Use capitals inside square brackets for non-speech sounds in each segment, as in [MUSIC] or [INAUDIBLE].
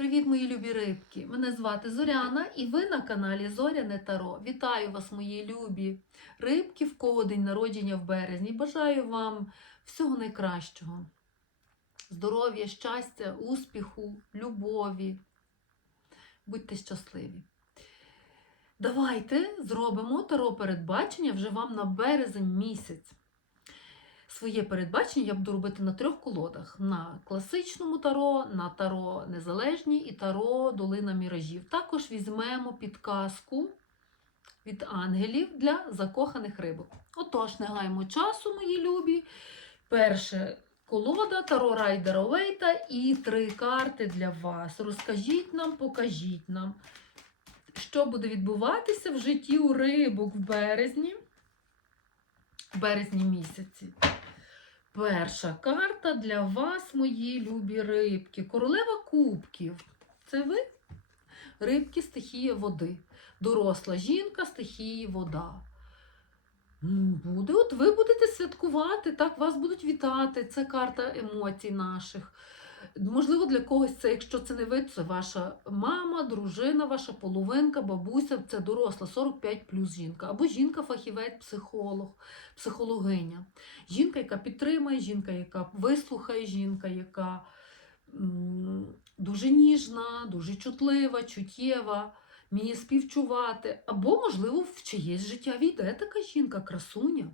Привіт, мої любі рибки! Мене звати Зоряна і ви на каналі Зоряне Таро. Вітаю вас, мої любі рибки, в кого день народження в березні. Бажаю вам всього найкращого. Здоров'я, щастя, успіху, любові. Будьте щасливі. Давайте зробимо таро передбачення вже вам на березень місяць. Своє передбачення я буду робити на трьох колодах: на класичному таро, на таро незалежні і таро долина міражів. Також візьмемо підказку від ангелів для закоханих рибок. Отож, не гаємо часу, мої любі. Перше колода таро Райдера Вейта і три карти для вас. Розкажіть нам, покажіть нам, що буде відбуватися в житті у рибок в березні. В березні місяці. Перша карта для вас, мої любі рибки. Королева кубків. Це ви? Рибки стихія води. Доросла жінка стихії вода. Буде, от ви будете святкувати, так, вас будуть вітати. Це карта емоцій наших. Можливо, для когось це, якщо це не ви, це ваша мама, дружина, ваша половинка, бабуся, це доросла, 45 плюс жінка. Або жінка-фахівець, психолог, психологиня. Жінка, яка підтримує, жінка, яка вислухає, жінка, яка дуже ніжна, дуже чутлива, чуттєва, вміє співчувати. Або, можливо, в чиєсь життя війде така жінка, красуня,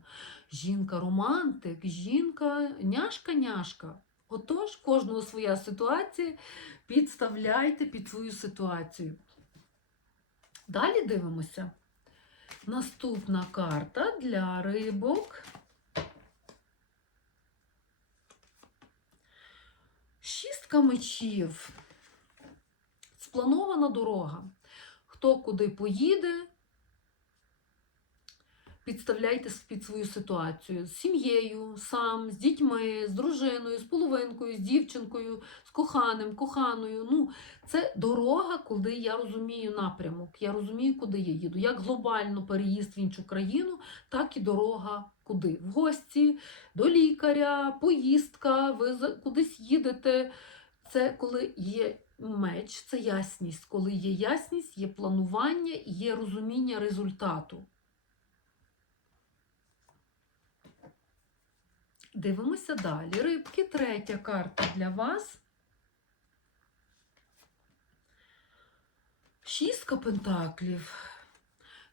жінка-романтик, жінка, няшка-няшка. Отож, кожного своя ситуація, підставляйте під свою ситуацію. Далі дивимося. Наступна карта для рибок. Шістка мечів. Спланована дорога. Хто куди поїде, підставляйте під свою ситуацію з сім'єю, сам, з дітьми, з дружиною, з половинкою, з дівчинкою, з коханим, коханою. Ну, це дорога, коли я розумію напрямок, я розумію, куди я їду. Як глобально переїзд в іншу країну, так і дорога куди? В гості, до лікаря, поїздка, ви кудись їдете. Це коли є меч, це ясність. Коли є ясність, є планування і є розуміння результату. Дивимося далі. Рибки, третя карта для вас. Шістка пентаклів.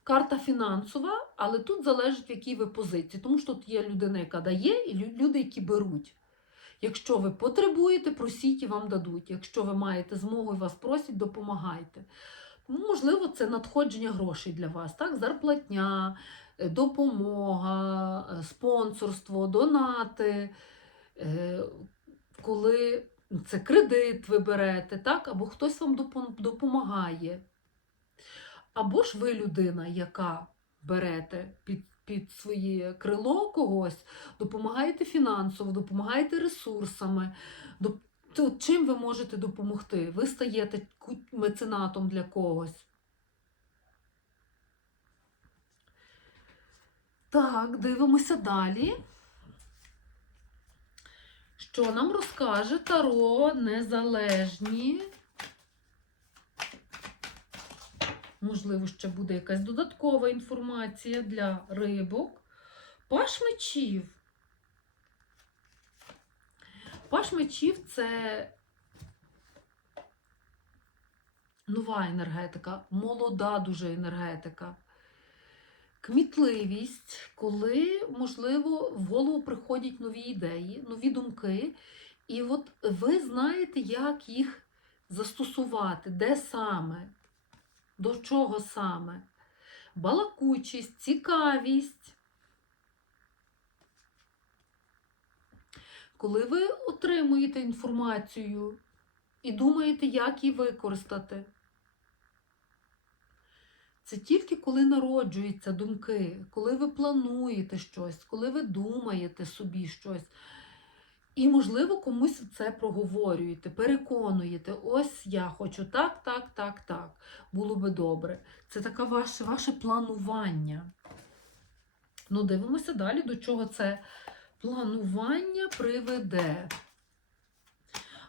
Карта фінансова, але тут залежить, в якій ви позиції. Тому що тут є людина, яка дає, і люди, які беруть. Якщо ви потребуєте, просіть і вам дадуть. Якщо ви маєте змогу і вас просять, допомагайте. Можливо, це надходження грошей для вас, так? Зарплатня, допомога, е, спонсорство, донати, е, коли це кредит ви берете, так? або хтось вам допомагає. Або ж ви людина, яка берете під, під своє крило когось, допомагаєте фінансово, допомагаєте ресурсами. доп- Чим ви можете допомогти? Ви стаєте меценатом для когось. Так, дивимося далі. Що нам розкаже Таро Незалежні? Можливо, ще буде якась додаткова інформація для рибок. Паш мечів. Паш мечів це нова енергетика, молода дуже енергетика. Кмітливість, коли, можливо, в голову приходять нові ідеї, нові думки, і от ви знаєте, як їх застосувати, де саме, до чого саме. Балакучість, цікавість. Коли ви отримуєте інформацію і думаєте, як її використати. Це тільки коли народжуються думки, коли ви плануєте щось, коли ви думаєте собі щось. І, можливо, комусь це проговорюєте, переконуєте, ось я хочу так, так, так, так. Було би добре. Це таке ваше, ваше планування. Ну, дивимося далі, до чого це планування приведе.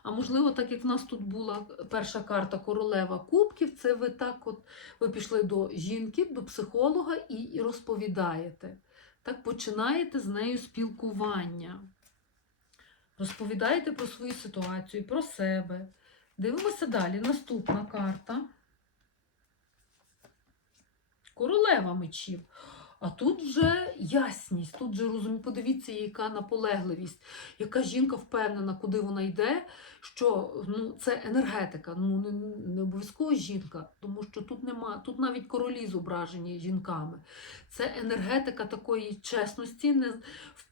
А можливо, так як в нас тут була перша карта королева кубків, це ви так от ви пішли до жінки, до психолога і, і розповідаєте. Так починаєте з нею спілкування. Розповідаєте про свою ситуацію, про себе. Дивимося далі. Наступна карта. Королева мечів. А тут вже ясність, тут вже розумію, подивіться, яка наполегливість, яка жінка впевнена, куди вона йде, що ну, це енергетика, ну не, не обов'язково жінка, тому що тут нема, тут навіть королі зображені жінками. Це енергетика такої чесності, не,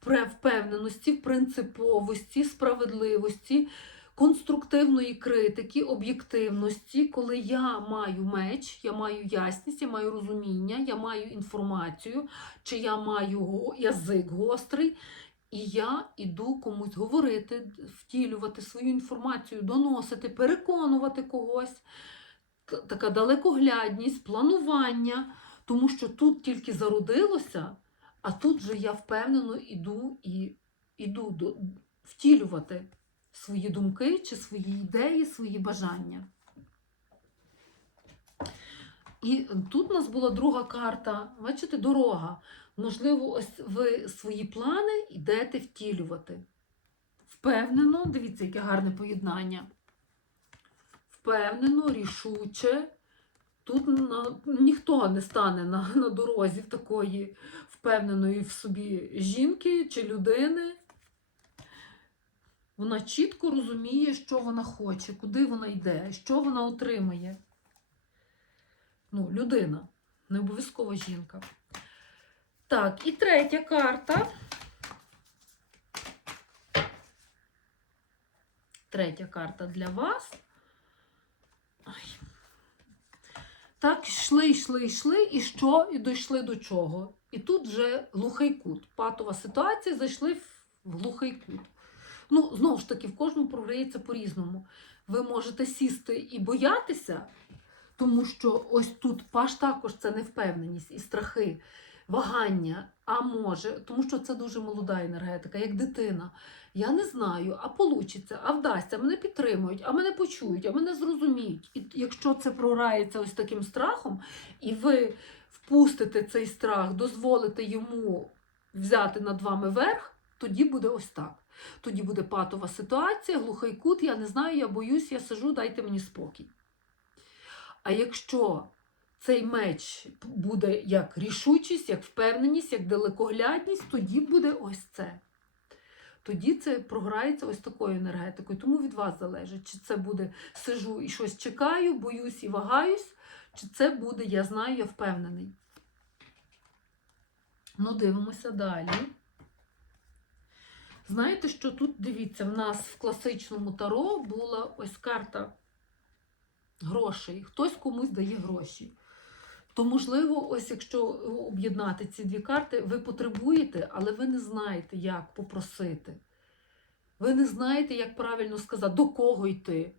впевненості, принциповості, справедливості, конструктивної критики, об'єктивності, коли я маю меч, я маю ясність, я маю розуміння, я маю інформацію, чи я маю язик гострий, і я іду комусь говорити, втілювати свою інформацію, доносити, переконувати когось. Така далекоглядність, планування, тому що тут тільки зародилося, а тут же я впевнено іду і іду до, втілювати свої думки чи свої ідеї, свої бажання. І тут у нас була друга карта, бачите, дорога. Можливо, ось ви свої плани йдете втілювати. Впевнено, дивіться, яке гарне поєднання. Впевнено, рішуче. Тут на, ніхто не стане на, на дорозі в такої впевненої в собі жінки чи людини. Вона чітко розуміє, що вона хоче, куди вона йде, що вона отримає. Ну, людина, не обов'язково жінка. Так, і третя карта. Третя карта для вас. Ай. Так, йшли, йшли, йшли, і що? І дійшли до чого? І тут вже глухий кут. Патова ситуація, зайшли в глухий кут. Ну, знову ж таки, в кожному програється по-різному. Ви можете сісти і боятися, тому що ось тут паш також це невпевненість і страхи, вагання. А може, тому що це дуже молода енергетика, як дитина. Я не знаю, а получиться, а вдасться, мене підтримують, а мене почують, а мене зрозуміють. І якщо це програється ось таким страхом, і ви впустите цей страх, дозволите йому взяти над вами верх, тоді буде ось так. Тоді буде патова ситуація, глухий кут, я не знаю, я боюсь, я сижу, дайте мені спокій. А якщо цей меч буде як рішучість, як впевненість, як далекоглядність, тоді буде ось це. Тоді це програється ось такою енергетикою. Тому від вас залежить, чи це буде сижу і щось чекаю, боюсь і вагаюсь, чи це буде, я знаю, я впевнений. Ну, дивимося далі. Знаєте, що тут, дивіться, в нас в класичному таро була ось карта грошей. Хтось комусь дає гроші. То, можливо, ось якщо об'єднати ці дві карти, ви потребуєте, але ви не знаєте, як попросити. Ви не знаєте, як правильно сказати, до кого йти.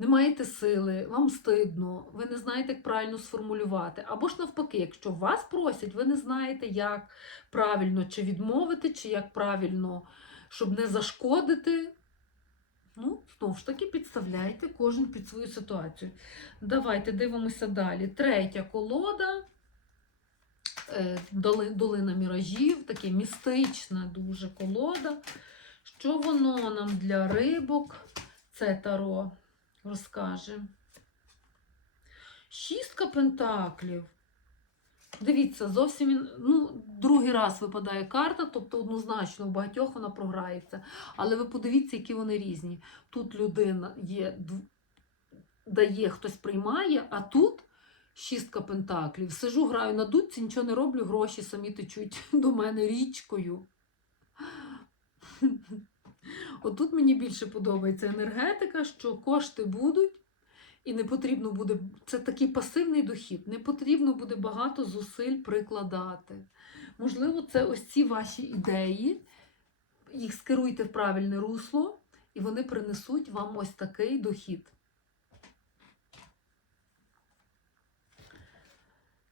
Не маєте сили, вам стидно, ви не знаєте, як правильно сформулювати. Або ж навпаки, якщо вас просять, ви не знаєте, як правильно чи відмовити, чи як правильно, щоб не зашкодити. Ну, знову ж таки, підставляйте кожен під свою ситуацію. Давайте дивимося далі. Третя колода. Е, Долина міражів, таке містична дуже колода. Що воно нам для рибок? Це таро розкаже. Шістка пентаклів. Дивіться, зовсім ну, другий раз випадає карта, тобто однозначно у багатьох вона програється. Але ви подивіться, які вони різні. Тут людина є, дає, хтось приймає, а тут шістка пентаклів. Сижу, граю на дудці, нічого не роблю, гроші самі течуть [LAUGHS] до мене річкою. Отут мені більше подобається енергетика, що кошти будуть, і не потрібно буде. Це такий пасивний дохід, не потрібно буде багато зусиль прикладати. Можливо, це ось ці ваші ідеї, їх скеруйте в правильне русло, і вони принесуть вам ось такий дохід.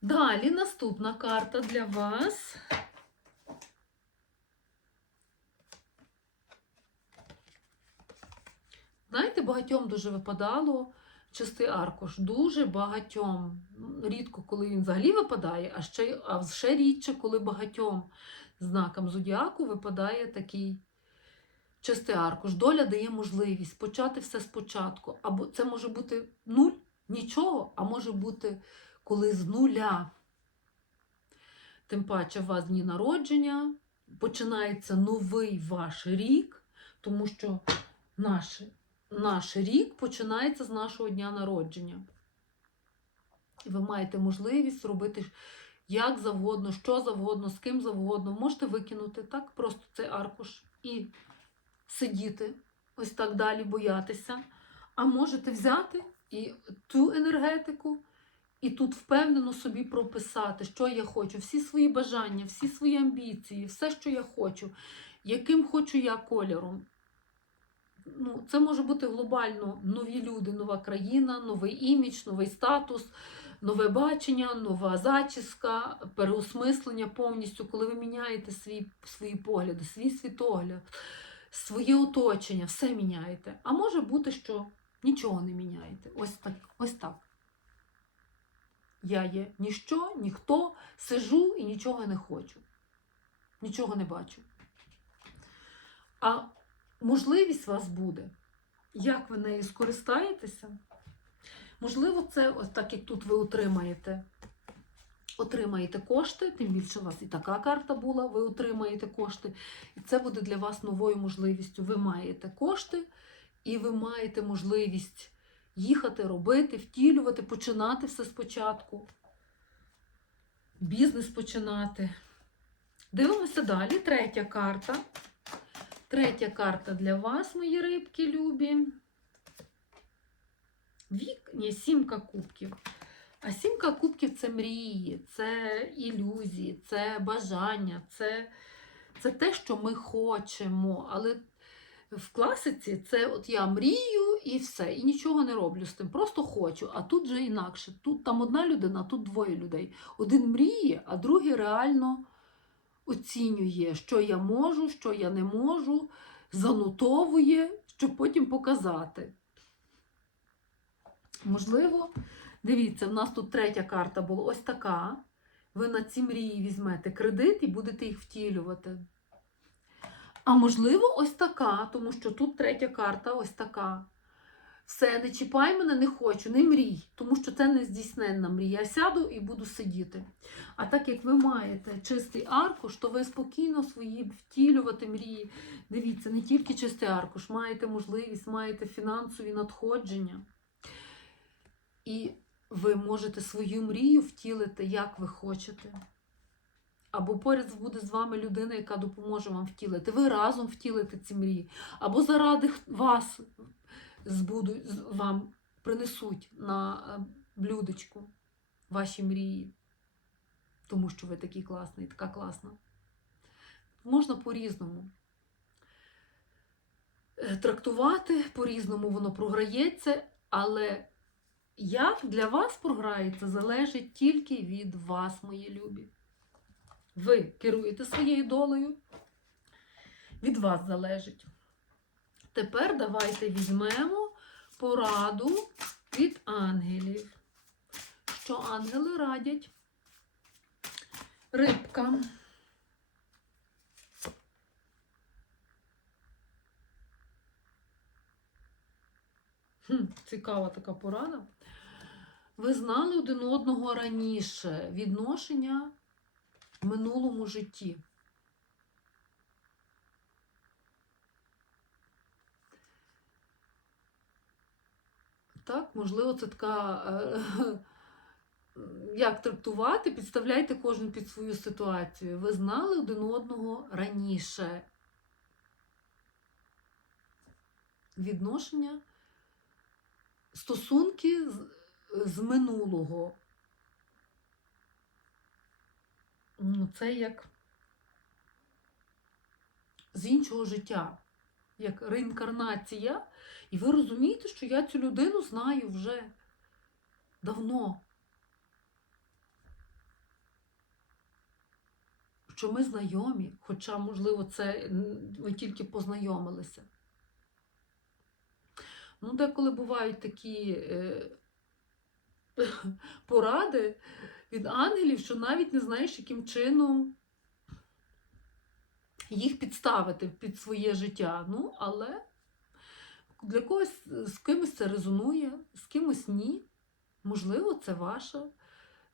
Далі наступна карта для вас. Знаєте, багатьом дуже випадало чистий аркуш. Дуже багатьом. Ну, Рідко, коли він взагалі випадає, а ще, а ще рідше, коли багатьом знакам зодіаку випадає такий чистий аркуш. Доля дає можливість почати все спочатку. Або це може бути нуль, нічого, а може бути коли з нуля. Тим паче, у вас дні народження, починається новий ваш рік, тому що наш, наш рік починається з нашого дня народження. І ви маєте можливість робити як завгодно, що завгодно, з ким завгодно. Можете викинути так просто цей аркуш і сидіти, ось так далі боятися. А можете взяти і ту енергетику, і тут впевнено собі прописати, що я хочу, всі свої бажання, всі свої амбіції, все, що я хочу, яким хочу я кольором. Ну, це може бути глобально нові люди, нова країна, новий імідж, новий статус, нове бачення, нова зачіска, переосмислення повністю, коли ви міняєте свій, свої погляди, свій світогляд, своє оточення, все міняєте. А може бути, що нічого не міняєте. Ось так. Ось так. Я є ніщо, ніхто, сижу і нічого не хочу. Нічого не бачу. А можливість у вас буде, як ви нею скористаєтеся? Можливо, це ось так, як тут ви отримаєте. Отримаєте кошти, тим більше у вас і така карта була, ви отримаєте кошти. І це буде для вас новою можливістю. Ви маєте кошти, і ви маєте можливість їхати, робити, втілювати, починати все спочатку. Бізнес починати. Дивимося далі. Третя карта. Третя карта для вас, мої рибки любі. Вік, ні, сімка кубків. А сімка кубків це мрії, це ілюзії, це бажання, це, це те, що ми хочемо. Але в класиці це от я мрію і все, і нічого не роблю з тим. Просто хочу. А тут же інакше. Тут там одна людина, тут двоє людей. Один мріє, а другий реально оцінює, що я можу, що я не можу, занотовує, щоб потім показати. Можливо, дивіться, в нас тут третя карта була ось така. Ви на ці мрії візьмете кредит і будете їх втілювати. А можливо, ось така, тому що тут третя карта ось така. Все, не чіпай мене, не хочу, не мрій, тому що це не здійсненна мрія. Я сяду і буду сидіти. А так як ви маєте чистий аркуш, то ви спокійно свої втілювати мрії. Дивіться, не тільки чистий аркуш, маєте можливість, маєте фінансові надходження. І ви можете свою мрію втілити, як ви хочете. Або поряд буде з вами людина, яка допоможе вам втілити. Ви разом втілите ці мрії. Або заради вас збудуть, вам принесуть на е, блюдечку ваші мрії. Тому що ви такий класний, така класна. Можна по-різному е, трактувати, по-різному воно програється, але як для вас програється, залежить тільки від вас, мої любі. Ви керуєте своєю долею, від вас залежить. Тепер давайте візьмемо пораду від ангелів. Що ангели радять рибкам. Хм, Цікава така порада. Ви знали один одного раніше відношення в минулому житті. Так, можливо, це така. е, [LAUGHS] Як трактувати, підставляйте кожен під свою ситуацію. Ви знали один одного раніше. Відношення, стосунки з, з минулого. Ну, Це як з іншого життя, як реінкарнація. І ви розумієте, що я цю людину знаю вже давно. Що ми знайомі, хоча, можливо, це ви тільки познайомилися. Ну, деколи бувають такі е, [LAUGHS] поради від ангелів, що навіть не знаєш, яким чином їх підставити під своє життя. Ну, але для когось з кимось це резонує, з кимось ні. Можливо, це ваша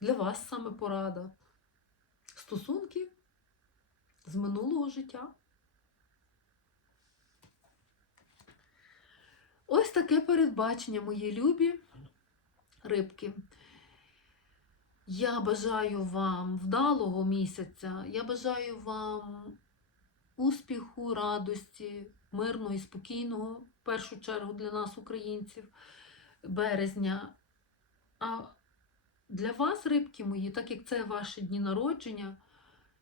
для вас саме порада. Стосунки з минулого життя. Ось таке передбачення, мої любі рибки. Я бажаю вам вдалого місяця, я бажаю вам успіху, радості, мирного і спокійного, в першу чергу для нас, українців, березня. А для вас, рибки мої, так як це ваші дні народження,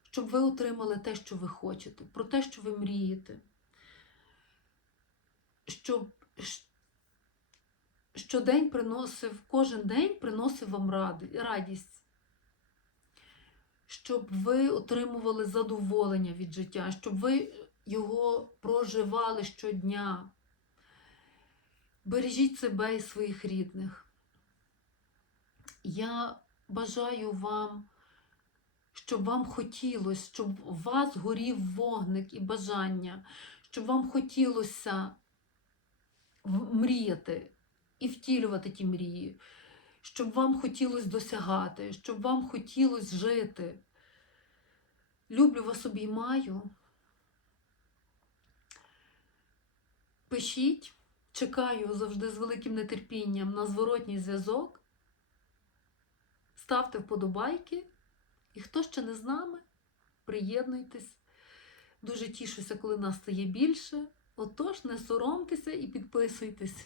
щоб ви отримали те, що ви хочете, про те, що ви мрієте. Щоб щодень приносив, кожен день приносив вам радість. Щоб ви отримували задоволення від життя, щоб ви його проживали щодня. Бережіть себе і своїх рідних. Я бажаю вам, щоб вам хотілося, щоб у вас горів вогник і бажання, щоб вам хотілося мріяти і втілювати ті мрії, щоб вам хотілося досягати, щоб вам хотілося жити. Люблю вас обіймаю. Пишіть, чекаю завжди з великим нетерпінням на зворотній зв'язок. Ставте вподобайки. І хто ще не з нами, приєднуйтесь. Дуже тішуся, коли нас стає більше. Отож, не соромтеся і підписуйтесь.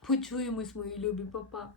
Почуємось, мої любі папа.